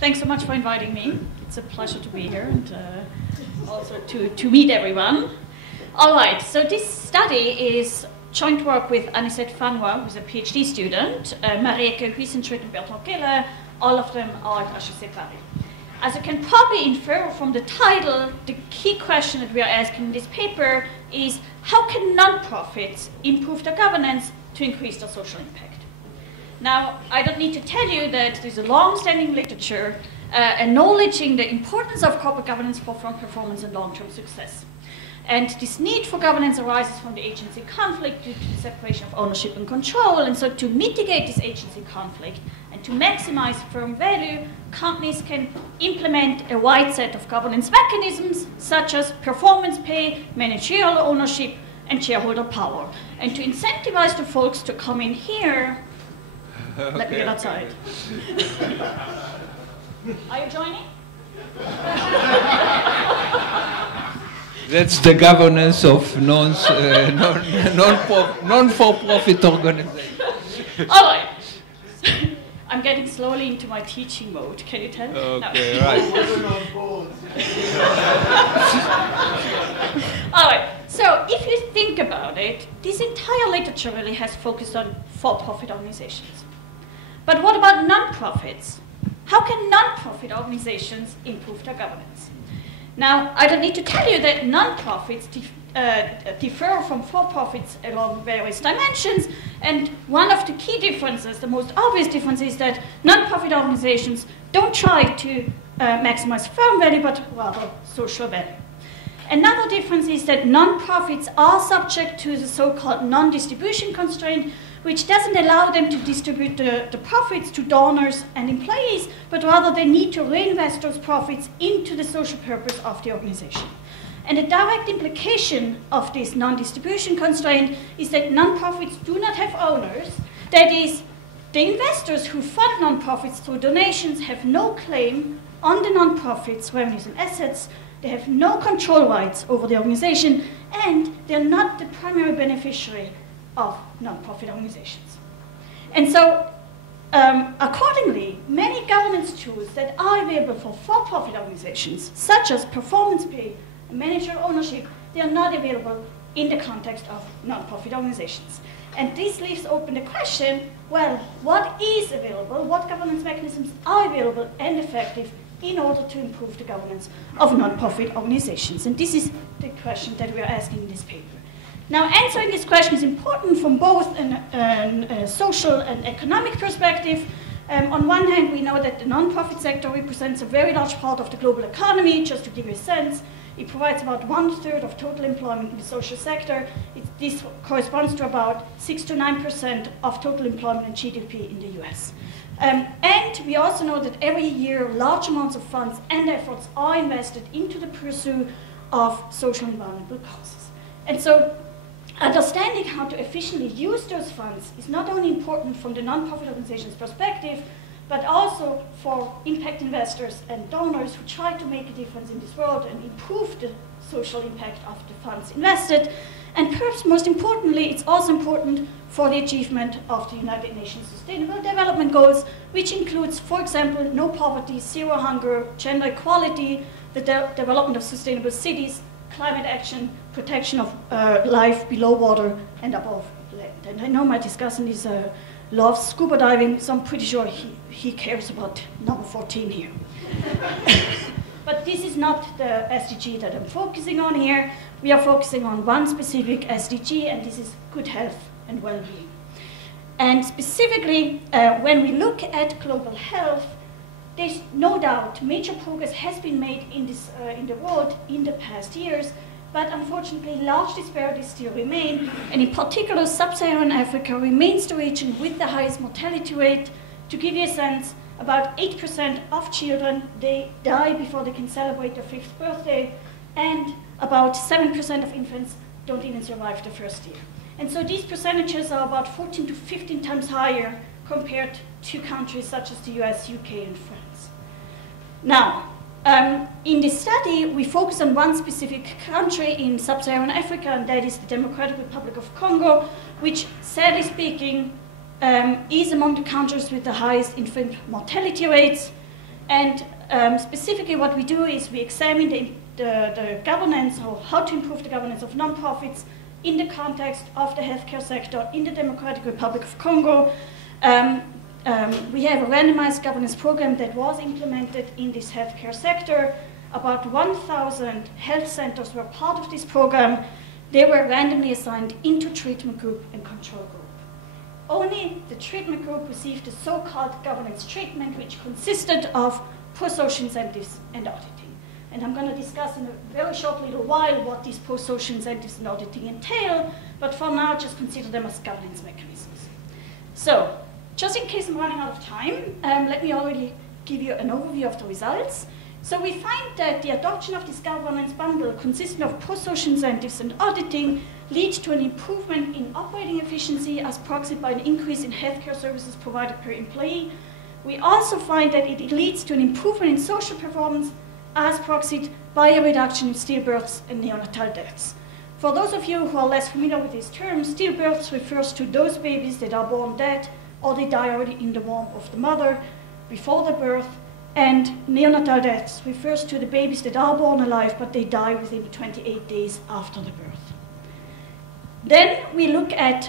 Thanks so much for inviting me. It's a pleasure to be here and also to meet everyone. All right, so this study is joint work with Flammer, who's a PhD student, Marieke Huisenschritt and Bertrand Keller. All of them are at HEC Paris. As you can probably infer from the title, the key question that we are asking in this paper is how can non-profits improve their governance to increase their social impact? Now, I don't need to tell you that there's a long-standing literature acknowledging the importance of corporate governance for firm performance and long-term success. And this need for governance arises from the agency conflict due to the separation of ownership and control. And so to mitigate this agency conflict and to maximize firm value, companies can implement a wide set of governance mechanisms, such as performance pay, managerial ownership, and shareholder power. And to incentivize the folks to come in here, let me get outside. Are you joining? That's the governance of non-for-profit organizations. All right. I'm getting slowly into my teaching mode. Can you tell? Okay, no. right. All right. So if you think about it, this entire literature really has focused on for-profit organizations. But what about non-profits? How can non-profit organizations improve their governance? Now, I don't need to tell you that non-profits differ from for-profits along various dimensions, and one of the key differences, the most obvious difference, is that non-profit organizations don't try to maximize firm value, but rather social value. Another difference is that non-profits are subject to the so-called non-distribution constraint, which doesn't allow them to distribute the profits to donors and employees, but rather they need to reinvest those profits into the social purpose of the organization. And a direct implication of this non-distribution constraint is that non-profits do not have owners. That is, the investors who fund non-profits through donations have no claim on the non-profits' revenues and assets. They have no control rights over the organization, and they're not the primary beneficiary of non-profit organizations. And so, accordingly, many governance tools that are available for-profit organizations, such as performance pay and manager ownership, they are not available in the context of non-profit organizations. And this leaves open the question, well, what is available, what governance mechanisms are available and effective in order to improve the governance of non-profit organizations? And this is the question that we are asking in this paper. Now, answering this question is important from both a social and economic perspective. On one hand, we know that the non-profit sector represents a very large part of the global economy. Just to give you a sense, it provides about 1/3 of total employment in the social sector. This corresponds to about 6 to 9% of total employment and GDP in the US. And we also know that every year, large amounts of funds and efforts are invested into the pursuit of social and environmental causes. And so, understanding how to efficiently use those funds is not only important from the non-profit organization's perspective, but also for impact investors and donors who try to make a difference in this world and improve the social impact of the funds invested. And perhaps most importantly, it's also important for the achievement of the United Nations Sustainable Development Goals, which includes, for example, no poverty, zero hunger, gender equality, the development of sustainable cities, climate action, protection of life below water and above land. And I know my discussant is loves scuba diving, so I'm pretty sure he cares about number 14 here. But this is not the SDG that I'm focusing on here. We are focusing on one specific SDG, and this is good health and well-being. And specifically, when we look at global health, there's no doubt major progress has been made in the world in the past years, but unfortunately large disparities still remain, and in particular sub-Saharan Africa remains the region with the highest mortality rate. To give you a sense, about 8% of children, they die before they can celebrate their 5th birthday, and about 7% of infants don't even survive the first year. And so these percentages are about 14 to 15 times higher compared to countries such as the US, UK, and France. Now, in this study, we focus on one specific country in sub-Saharan Africa, and that is the Democratic Republic of Congo, which, sadly speaking, is among the countries with the highest infant mortality rates. And specifically what we do is we examine the governance, or how to improve the governance of nonprofits in the context of the healthcare sector in the Democratic Republic of Congo. We have a randomized governance program that was implemented in this healthcare sector. About 1,000 health centers were part of this program. They were randomly assigned into treatment group and control group. Only the treatment group received the so-called governance treatment, which consisted of pro-social incentives and auditing. And I'm going to discuss in a very short little while what these pro-social incentives and auditing entail, but for now, just consider them as governance mechanisms. So, just in case I'm running out of time, let me already give you an overview of the results. So we find that the adoption of this governance bundle consisting of pro-social incentives and auditing leads to an improvement in operating efficiency as proxied by an increase in healthcare services provided per employee. We also find that it leads to an improvement in social performance as proxied by a reduction in stillbirths and neonatal deaths. For those of you who are less familiar with these terms, stillbirths refers to those babies that are born dead or they die already in the womb of the mother before the birth, and neonatal deaths refers to the babies that are born alive but they die within 28 days after the birth. Then we look at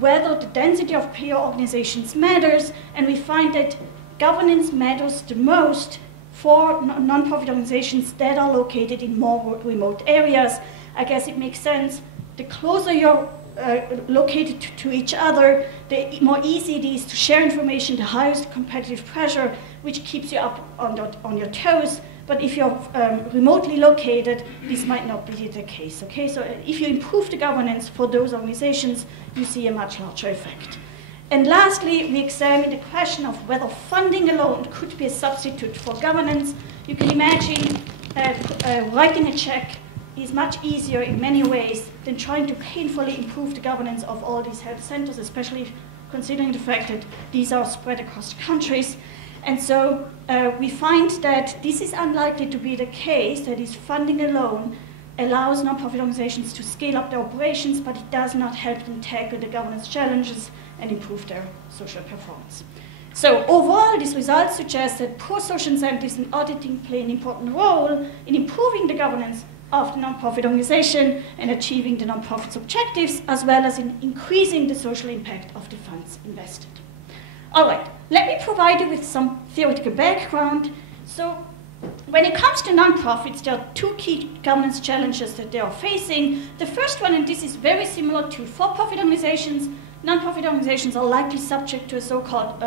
whether the density of peer organizations matters, and we find that governance matters the most for non-profit organizations that are located in more remote areas. I guess it makes sense. The closer you're located to each other, the more easy it is to share information, the highest competitive pressure, which keeps you up on your toes. But if you're remotely located, this might not be the case. Okay, so if you improve the governance for those organizations, you see a much larger effect. And lastly, we examine the question of whether funding alone could be a substitute for governance. You can imagine writing a check is much easier in many ways than trying to painfully improve the governance of all these health centers, especially considering the fact that these are spread across countries. And so we find that this is unlikely to be the case, that is, funding alone allows nonprofit organizations to scale up their operations, but it does not help them tackle the governance challenges and improve their social performance. So overall, these results suggest that pro-social incentives and auditing play an important role in improving the governance of the nonprofit organization and achieving the nonprofit's objectives, as well as in increasing the social impact of the funds invested. All right, let me provide you with some theoretical background. So when it comes to nonprofits, there are two key governance challenges that they are facing. The first one, and this is very similar to for-profit organizations, nonprofit organizations are likely subject to a so-called,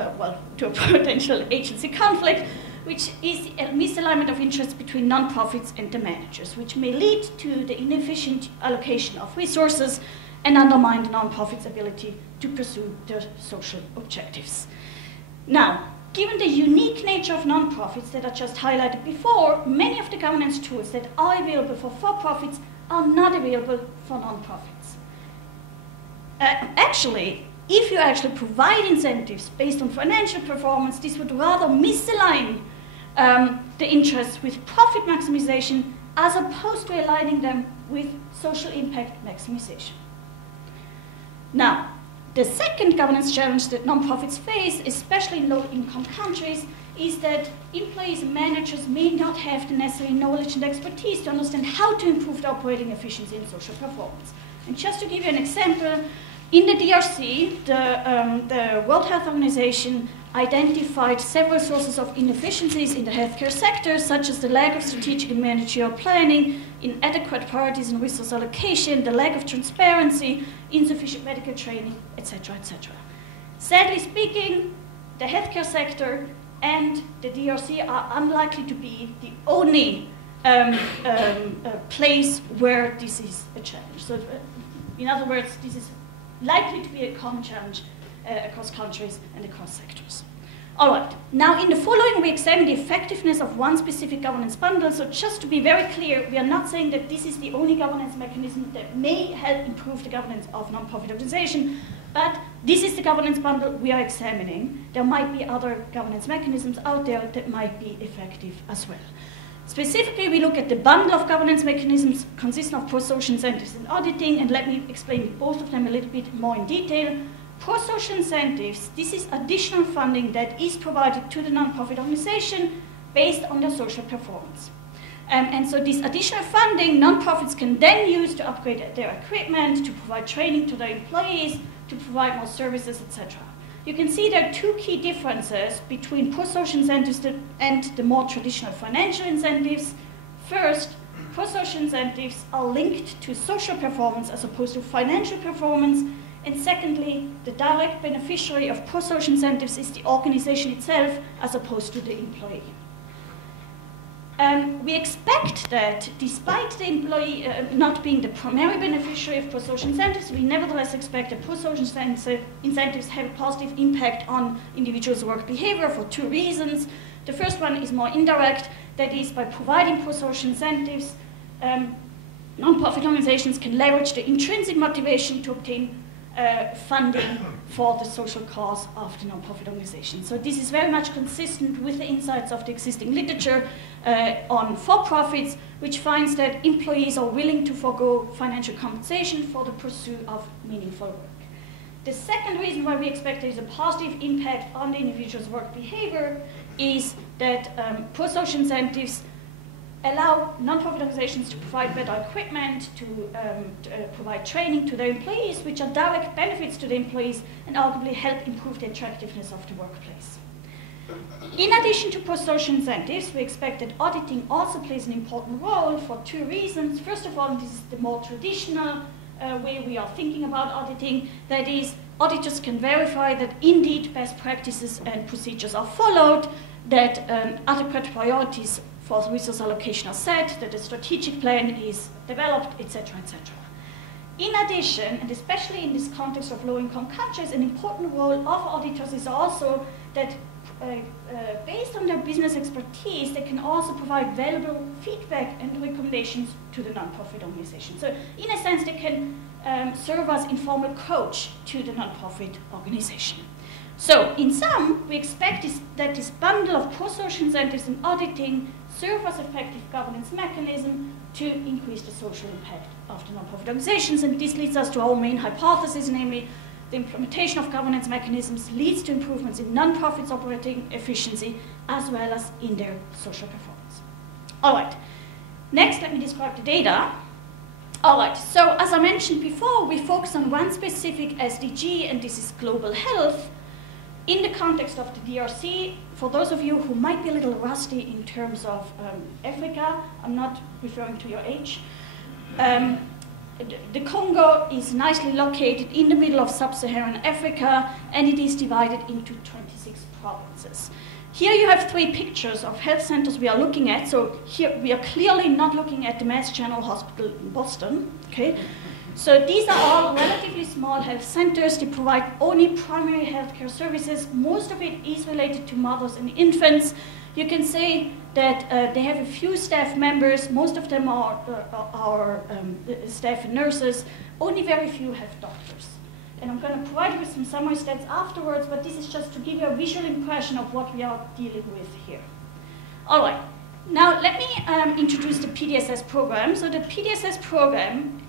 to a potential agency conflict, which is a misalignment of interests between nonprofits and the managers, which may lead to the inefficient allocation of resources and undermine the nonprofit's ability to pursue their social objectives. Now, given the unique nature of nonprofits that I just highlighted before, many of the governance tools that are available for for-profits are not available for nonprofits. Actually, if you actually provide incentives based on financial performance, this would rather misalign the interests with profit maximization as opposed to aligning them with social impact maximization. Now, the second governance challenge that nonprofits face, especially in low-income countries, is that employees and managers may not have the necessary knowledge and expertise to understand how to improve the operating efficiency and social performance. And just to give you an example, in the DRC, the World Health Organization identified several sources of inefficiencies in the healthcare sector, such as the lack of strategic and managerial planning, inadequate priorities and resource allocation, the lack of transparency, insufficient medical training, etc., etc. Sadly speaking, the healthcare sector and the DRC are unlikely to be the only place where this is a challenge. So, in other words, this is likely to be a common challenge across countries and across sectors. All right, now in the following we examine the effectiveness of one specific governance bundle. So just to be very clear, we are not saying that this is the only governance mechanism that may help improve the governance of nonprofit organization, but this is the governance bundle we are examining. There might be other governance mechanisms out there that might be effective as well. Specifically, we look at the bundle of governance mechanisms consisting of pro-social incentives and auditing, and let me explain both of them a little bit more in detail. Pro-social incentives, this is additional funding that is provided to the nonprofit organization based on their social performance. And so this additional funding, nonprofits can then use to upgrade their equipment, to provide training to their employees, to provide more services, etc. You can see there are two key differences between pro-social incentives and the more traditional financial incentives. First, pro-social incentives are linked to social performance as opposed to financial performance. And secondly, the direct beneficiary of pro-social incentives is the organization itself as opposed to the employee. We expect that despite the employee not being the primary beneficiary of pro-social incentives, we nevertheless expect that pro-social incentives have a positive impact on individuals' work behavior for two reasons. The first one is more indirect, that is, by providing pro-social incentives, non-profit organizations can leverage the intrinsic motivation to obtain funding for the social cause of the non-profit organization. So this is very much consistent with the insights of the existing literature on for-profits, which finds that employees are willing to forego financial compensation for the pursuit of meaningful work. The second reason why we expect there is a positive impact on the individual's work behavior is that pro-social incentives allow non-profit organizations to provide better equipment, to provide training to their employees, which are direct benefits to the employees and arguably help improve the attractiveness of the workplace. In addition to pro-social incentives, we expect that auditing also plays an important role for two reasons. First of all, this is the more traditional way we are thinking about auditing. That is, auditors can verify that indeed best practices and procedures are followed, that adequate priorities for resource allocation are set, that a strategic plan is developed, etc., etc. In addition, and especially in this context of low-income countries, an important role of auditors is also that based on their business expertise, they can also provide valuable feedback and recommendations to the non-profit organization. So in a sense, they can serve as informal coach to the non-profit organization. So in sum, we expect that this bundle of pro-social incentives and auditing serve as effective governance mechanism to increase the social impact of the non-profit organizations. And this leads us to our main hypothesis, namely the implementation of governance mechanisms leads to improvements in non-profits' operating efficiency as well as in their social performance. All right, next let me describe the data. All right, so as I mentioned before, we focus on one specific SDG, and this is global health. In the context of the DRC, for those of you who might be a little rusty in terms of Africa, I'm not referring to your age, the Congo is nicely located in the middle of sub-Saharan Africa, and it is divided into 26 provinces. Here you have three pictures of health centers we are looking at. So here we are clearly not looking at the Mass General Hospital in Boston, okay? So these are all relatively small health centers. They provide only primary healthcare services. Most of it is related to mothers and infants. You can say that they have a few staff members. Most of them are staff and nurses. Only very few have doctors. And I'm going to provide you with some summary stats afterwards, but this is just to give you a visual impression of what we are dealing with here. All right. Now, let me introduce the PDSS program. So the PDSS program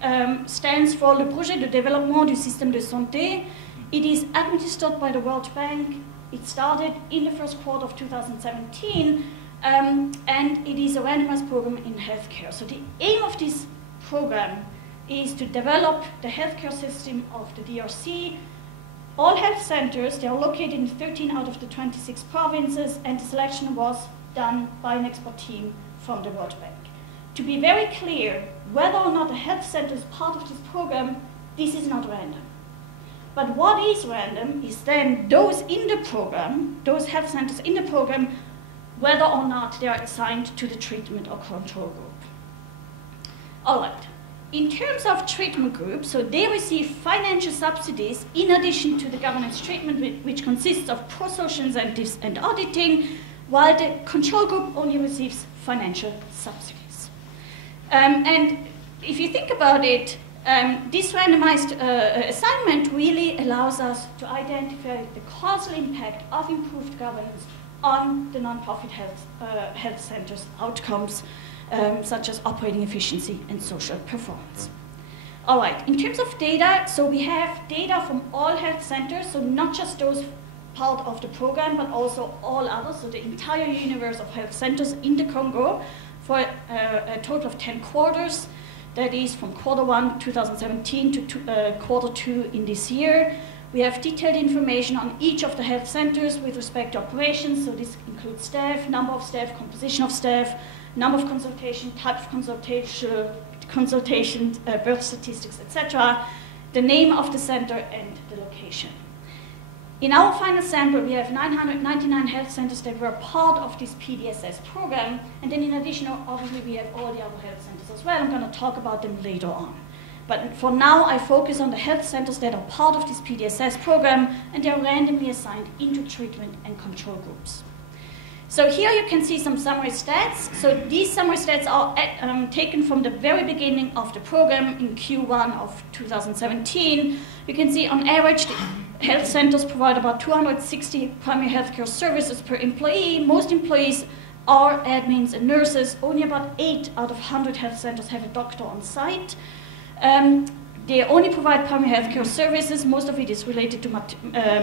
stands for Le Projet de Développement du Système de Santé. It is administered by the World Bank. It started in the first quarter of 2017, and it is a randomized program in healthcare. So the aim of this program is to develop the healthcare system of the DRC. All health centers, they are located in 13 out of the 26 provinces, and the selection was done by an expert team from the World Bank. To be very clear, whether or not a health center is part of this program, this is not random. But what is random is then those in the program, those health centers in the program, whether or not they are assigned to the treatment or control group. All right. In terms of treatment groups, so they receive financial subsidies in addition to the governance treatment, which consists of pro-social incentives and auditing, while the control group only receives financial subsidies. And if you think about it, this randomized assignment really allows us to identify the causal impact of improved governance on the nonprofit health centers' outcomes, such as operating efficiency and social performance. All right, in terms of data, so we have data from all health centers, so not just those part of the program, but also all others, so the entire universe of health centers in the Congo for a total of 10 quarters. That is from Q1 2017 to Q2 in this year. We have detailed information on each of the health centers with respect to operations, so this includes staff, number of staff, composition of staff, number of consultation, type of consultation, birth statistics, etc., the name of the center and the location. In our final sample, we have 999 health centers that were part of this PDSS program, and then in addition, obviously, we have all the other health centers as well. I'm going to talk about them later on. But for now, I focus on the health centers that are part of this PDSS program, and they are randomly assigned into treatment and control groups. So here you can see some summary stats. So these summary stats are taken from the very beginning of the program in Q1 of 2017. You can see on average, the health centers provide about 260 primary healthcare services per employee. Most employees are admins and nurses. Only about 8 out of 100 health centers have a doctor on site. They only provide primary healthcare services. Most of it is related to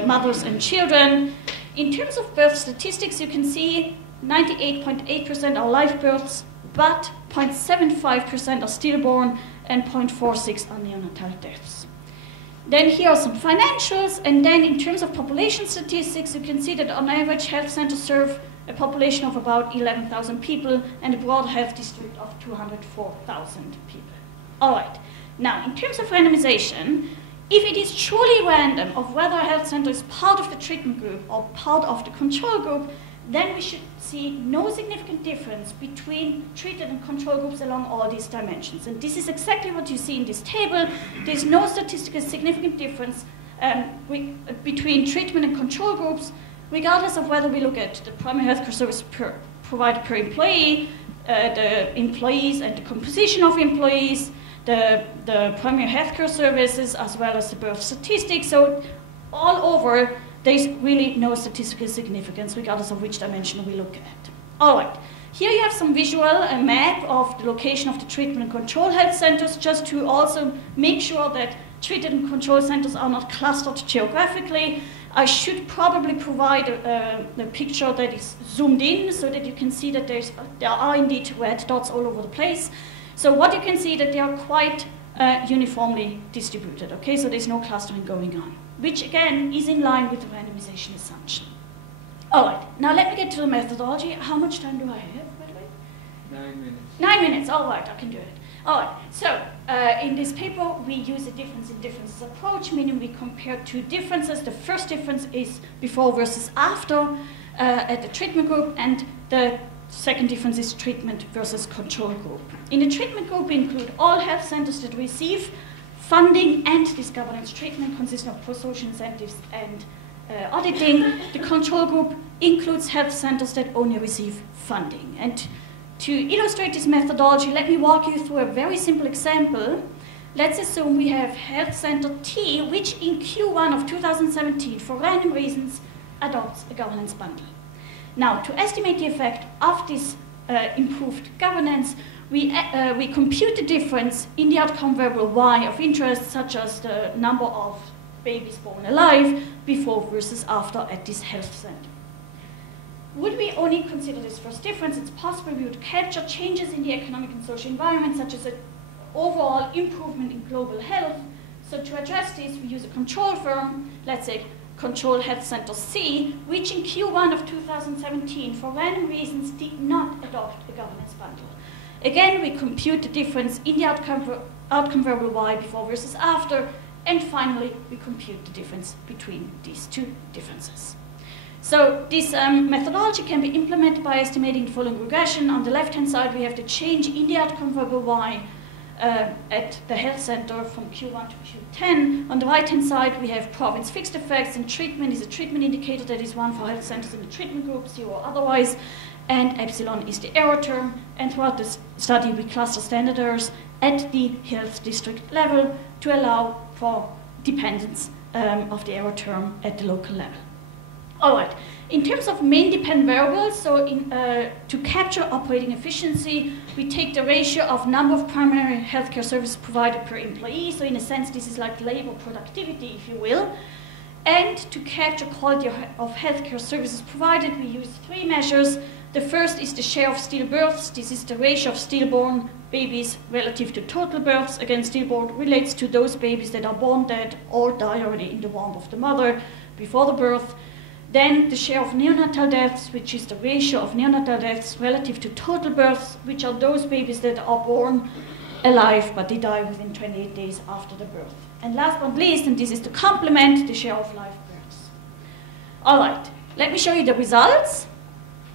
mothers and children. In terms of birth statistics, you can see 98.8% are live births, but 0.75% are stillborn, and 0.46 are neonatal deaths. Then here are some financials, and then in terms of population statistics, you can see that on average, health centers serve a population of about 11,000 people and a broad health district of 204,000 people. All right. Now, in terms of randomization, if it is truly random of whether a health center is part of the treatment group or part of the control group, then we should see no significant difference between treated and control groups along all these dimensions. And this is exactly what you see in this table. There's no statistically significant difference between treatment and control groups, regardless of whether we look at the primary healthcare service provided per employee, the employees and the composition of employees, the primary healthcare services, as well as the birth statistics. So all over, there's really no statistical significance, regardless of which dimension we look at. All right, here you have some visual, a map of the location of the treatment and control health centers, just to also make sure that treated and control centers are not clustered geographically. I should probably provide a picture that is zoomed in so that you can see that there are indeed red dots all over the place. So what you can see that they are quite uniformly distributed, okay? So there's no clustering going on, which again is in line with the randomization assumption. All right, now let me get to the methodology. How much time do I have, by the way? 9 minutes. 9 minutes, all right, I can do it. All right, so in this paper, we use a difference in differences approach, meaning we compare two differences. The first difference is before versus after at the treatment group, and the second difference is treatment versus control group. In the treatment group, we include all health centers that receive funding and this governance treatment consisting of pro-social incentives and auditing. The control group includes health centers that only receive funding. And to illustrate this methodology, let me walk you through a very simple example. Let's assume we have health center T, which in Q1 of 2017, for random reasons, adopts a governance bundle. Now, to estimate the effect of this improved governance, we compute the difference in the outcome variable Y of interest, such as the number of babies born alive before versus after at this health center. Would we only consider this first difference? It's possible we would capture changes in the economic and social environment, such as an overall improvement in global health. So to address this, we use a control firm, let's say Control Health Center C, which in Q1 of 2017, for random reasons, did not adopt a governance bundle. Again, we compute the difference in the outcome variable Y before versus after, and finally, we compute the difference between these two differences. So this methodology can be implemented by estimating the following regression. On the left-hand side, we have the change in the outcome variable Y at the health center from Q1 to Q10. On the right-hand side, we have province fixed effects, and treatment is a treatment indicator that is one for health centers in the treatment group, 0 or otherwise, and epsilon is the error term. And throughout this study, we cluster standard errors at the health district level to allow for dependence of the error term at the local level. All right, in terms of main dependent variables, so to capture operating efficiency, we take the ratio of number of primary healthcare services provided per employee. So in a sense, this is like labor productivity, if you will. And to capture quality of healthcare services provided, we use 3 measures. The first is the share of stillbirths. This is the ratio of stillborn babies relative to total births. Again, stillborn relates to those babies that are born dead or die already in the womb of the mother before the birth. Then the share of neonatal deaths, which is the ratio of neonatal deaths relative to total births, which are those babies that are born alive, but they die within 28 days after the birth. And last but not least, and this is to complement, the share of live births. All right, let me show you the results.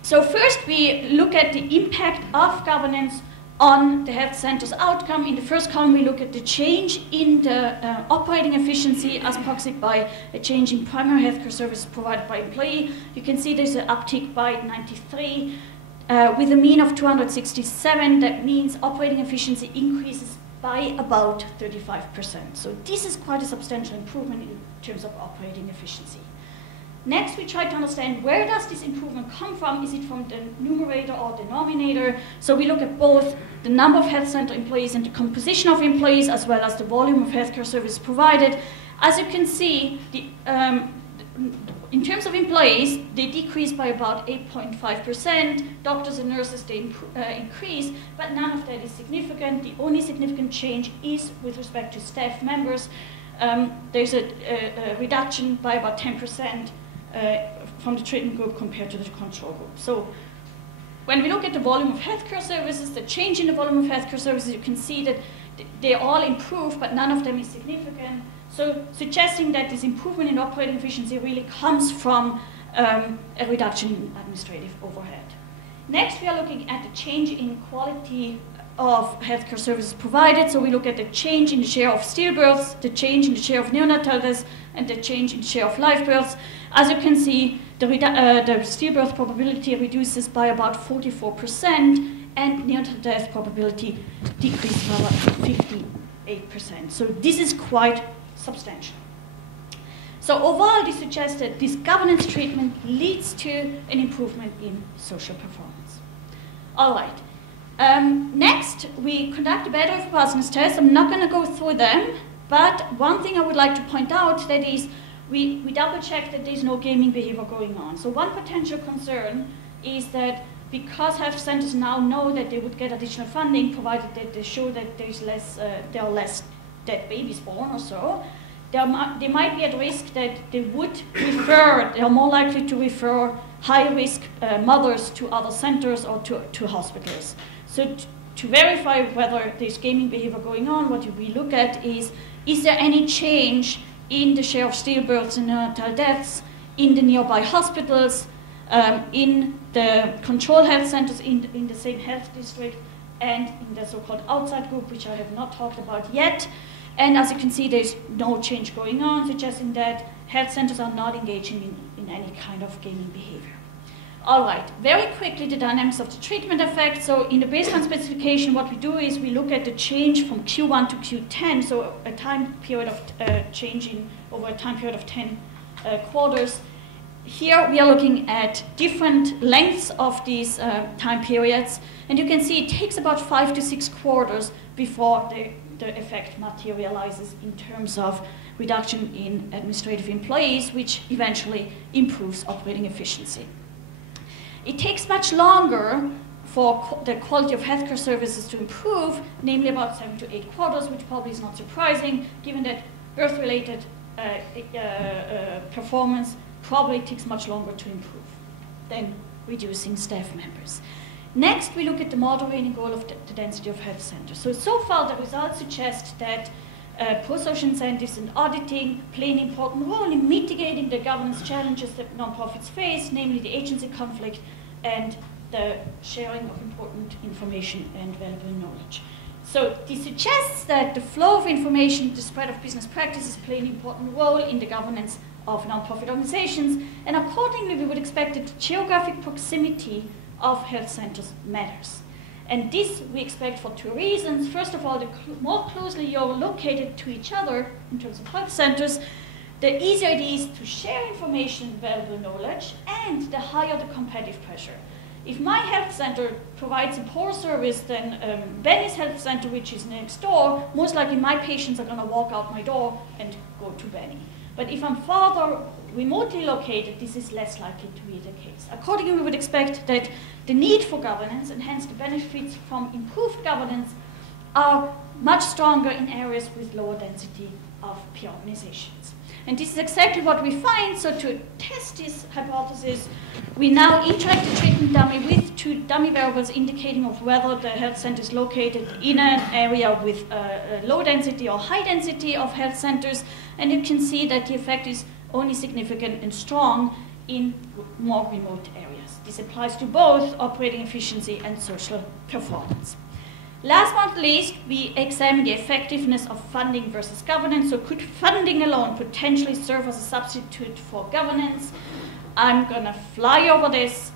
So first we look at the impact of governance on the health center's outcome. In the first column, we look at the change in the operating efficiency as proxied by a change in primary healthcare services provided by employee. You can see there's an uptick by 93 with a mean of 267. That means operating efficiency increases by about 35%. So this is quite a substantial improvement in terms of operating efficiency. Next, we try to understand where does this improvement come from? Is it from the numerator or denominator? So we look at both the number of health center employees and the composition of employees, as well as the volume of healthcare services provided. As you can see, in terms of employees, they decrease by about 8.5%. Doctors and nurses, they increase, but none of that is significant. The only significant change is with respect to staff members. There's a reduction by about 10% from the treatment group compared to the control group. So when we look at the volume of healthcare services, the change in the volume of healthcare services, you can see that they all improve, but none of them is significant. So suggesting that this improvement in operating efficiency really comes from a reduction in administrative overhead. Next, we are looking at the change in quality of healthcare services provided. So we look at the change in the share of stillbirths, the change in the share of neonatal deaths, and the change in the share of live births. As you can see, the stillbirth probability reduces by about 44%, and neonatal death probability decreases by about 58%. So this is quite substantial. So overall, this suggests that this governance treatment leads to an improvement in social performance. All right. Next, we conduct a better robustness test. I'm not going to go through them, but one thing I would like to point out that is we double check that there's no gaming behavior going on. So one potential concern is that because health centers now know that they would get additional funding, provided that they show that there are less dead babies born or so, they might be at risk that they are more likely to refer high-risk mothers to other centers or to hospitals. So to verify whether there's gaming behavior going on, what we look at is there any change in the share of stillbirths and neonatal deaths in the nearby hospitals, in the control health centers in the same health district, and in the so-called outside group, which I have not talked about yet. And as you can see, there's no change going on, suggesting that health centers are not engaging in any kind of gaming behavior. All right, very quickly, the dynamics of the treatment effect. So in the baseline specification, what we do is we look at the change from Q1 to Q10, so a time period of changing over a time period of 10 quarters. Here we are looking at different lengths of these time periods, and you can see it takes about 5 to 6 quarters before the effect materializes in terms of reduction in administrative employees, which eventually improves operating efficiency. It takes much longer for the quality of healthcare services to improve, namely about 7 to 8 quarters, which probably is not surprising, given that birth-related performance probably takes much longer to improve than reducing staff members. Next, we look at the moderating goal of the density of health centers. So far, the results suggest that pro-social incentives and auditing play an important role in mitigating the governance challenges that nonprofits face, namely the agency conflict and the sharing of important information and valuable knowledge. So this suggests that the flow of information, the spread of business practices play an important role in the governance of nonprofit organizations, and accordingly we would expect that the geographic proximity of health centers matters. And this we expect for 2 reasons. First of all, the more closely you're located to each other in terms of health centers, the easier it is to share information and valuable knowledge, and the higher the competitive pressure. If my health center provides a poorer service than Benny's health center, which is next door, most likely my patients are going to walk out my door and go to Benny. But if I'm farther remotely located, this is less likely to be the case. Accordingly, we would expect that the need for governance, and hence the benefits from improved governance, are much stronger in areas with lower density of peer organizations. And this is exactly what we find. So to test this hypothesis, we now interact the treatment dummy with two dummy variables indicating of whether the health center is located in an area with a low density or high density of health centers. And you can see that the effect is only significant and strong in more remote areas. This applies to both operating efficiency and social performance. Last but not least, we examine the effectiveness of funding versus governance. So could funding alone potentially serve as a substitute for governance? I'm going to fly over this,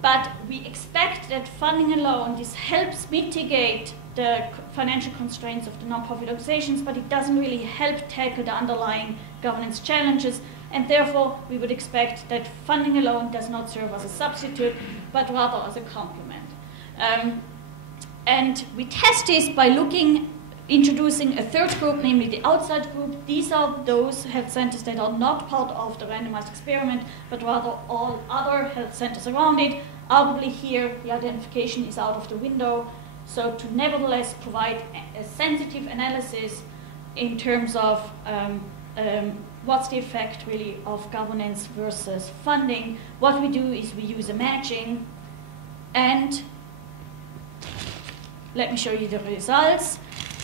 but we expect that funding alone, this helps mitigate the financial constraints of the nonprofit organizations, but it doesn't really help tackle the underlying governance challenges, and therefore we would expect that funding alone does not serve as a substitute, but rather as a complement. And we test this by introducing a third group, namely the outside group. These are those health centers that are not part of the randomized experiment, but rather all other health centers around it. Arguably here, the identification is out of the window. So to nevertheless provide a sensitive analysis in terms of what's the effect really of governance versus funding, what we do is we use a matching, and let me show you the results.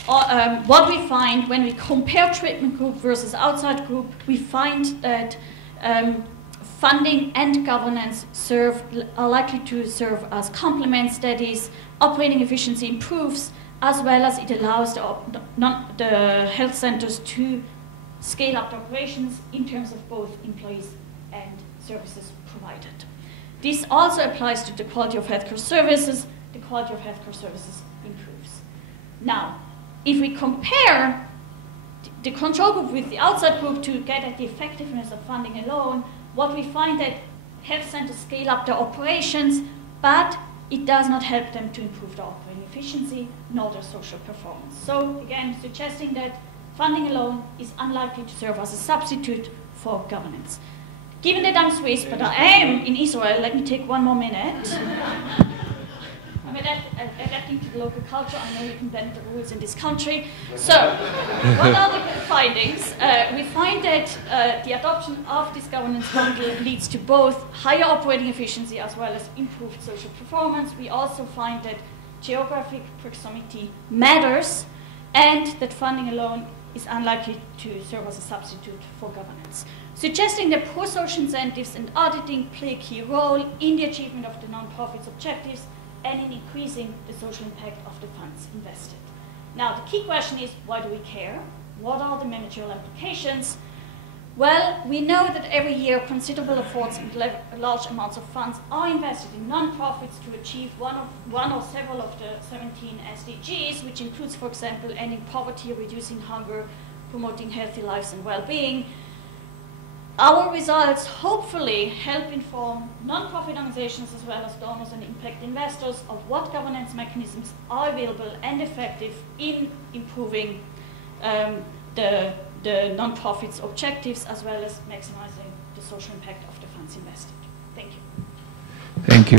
What we find when we compare treatment group versus outside group, we find that funding and governance are likely to serve as complements. That is, operating efficiency improves, as well as it allows the health centers to scale up operations in terms of both employees and services provided. This also applies to the quality of healthcare services. The quality of healthcare services improves. Now, if we compare the control group with the outside group to get at the effectiveness of funding alone, what we find that health centers scale up their operations, but it does not help them to improve their operating efficiency nor their social performance. So again, suggesting that funding alone is unlikely to serve as a substitute for governance. Given that I'm Swiss, but I am in Israel, let me take one more minute. I'm adapting to the local culture. I know you can bend the rules in this country. So, what are the findings? We find that the adoption of this governance model leads to both higher operating efficiency as well as improved social performance. We also find that geographic proximity matters, and that funding alone is unlikely to serve as a substitute for governance, suggesting that pro-social incentives and auditing play a key role in the achievement of the non-profit's objectives and in increasing the social impact of the funds invested. Now, the key question is, why do we care? What are the managerial implications? Well, we know that every year considerable efforts and large amounts of funds are invested in non-profits to achieve one or several of the 17 SDGs, which includes, for example, ending poverty, reducing hunger, promoting healthy lives and well-being. Our results hopefully help inform non-profit organizations as well as donors and impact investors of what governance mechanisms are available and effective in improving the non-profit's objectives as well as maximizing the social impact of the funds invested. Thank you. Thank you.